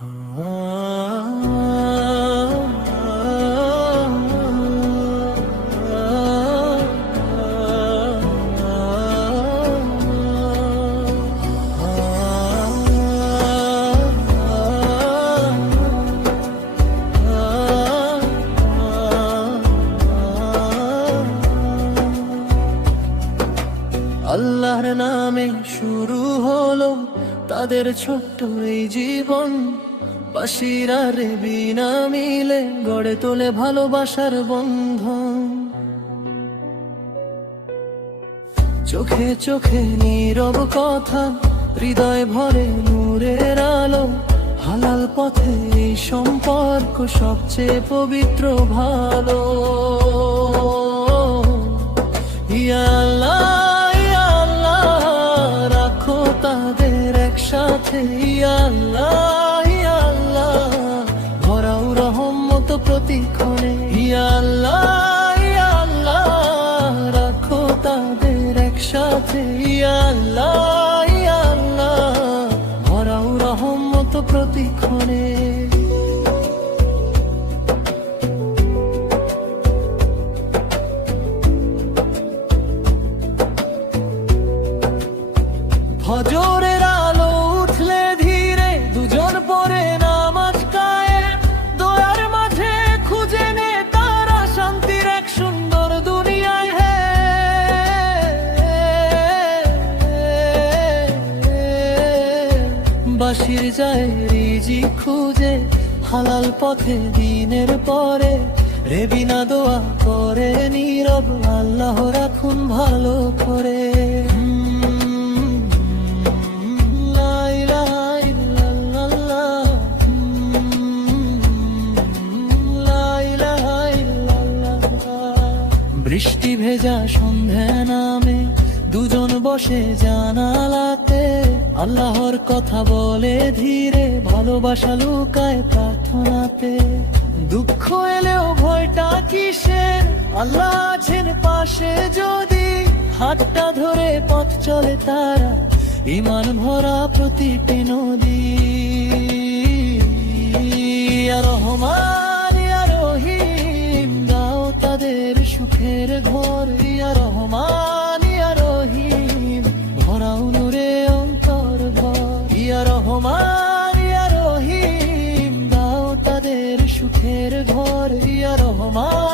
আল্লাহর নামে শুরু হলো তাদের ছোট্ট এই জীবন, বাশিরা রেবিনা মিলে গড়ে তোলে ভালোবাসার বন্ধন। চোখে চোখে নীরব কথা, হৃদয় ভরে নূরের আলো, হালাল পথে এই সম্পর্ক সবচেয়ে পবিত্র ভালো। ইয়া আল্লাহ ইয়া আল্লাহ, রাখো তাদের একসাথে। ইয়া আল্লাহ ইয়া আল্লাহ, ভরাও রহমত প্রতিক্ষণে। ইয়া আল্লাহ ইয়া আল্লাহ, রাখো তাদের একসাথে। ইয়া আল্লাহ ইয়া আল্লাহ, ভরাও রহমত প্রতিক্ষণে। ফজরের আলো উঠলে ধীরে দুজন পড়ে নামাজ কায়ে, দয়ার মাঝে খুঁজে নে তারা শান্তির এক সুন্দর দুনিয়ায়। হে বাশির যায় রিজিক খুঁজে হালাল পথে দিনের পরে, রেবিনা দোয়া করে নীরব, আল্লাহ রাখুন ভালো করে। বৃষ্টি ভেজা সন্ধে নামে দুজন বসে জানালাতে, আল্লাহর কথা বলে ধীরে, ভালোবাসা লুকায় প্রার্থনাতে। দুঃখ এলেও ভয়টা কিসের, আল্লাহ আছেন পাশে যদি, হাতটা ধরে পথ চলে তারা, ঈমান ভরা প্রতিটি নদী। ইয়া রহমান ইয়া রহিম, দাও তাদের সুখের ঘর। ইয়া রহমান ইয়া রহিম, ভরাও নূরে অন্তর ভর। ইয়া রহমান ইয়া রহিম, দাও তাদের সুখের ঘর। ইয়া রহমান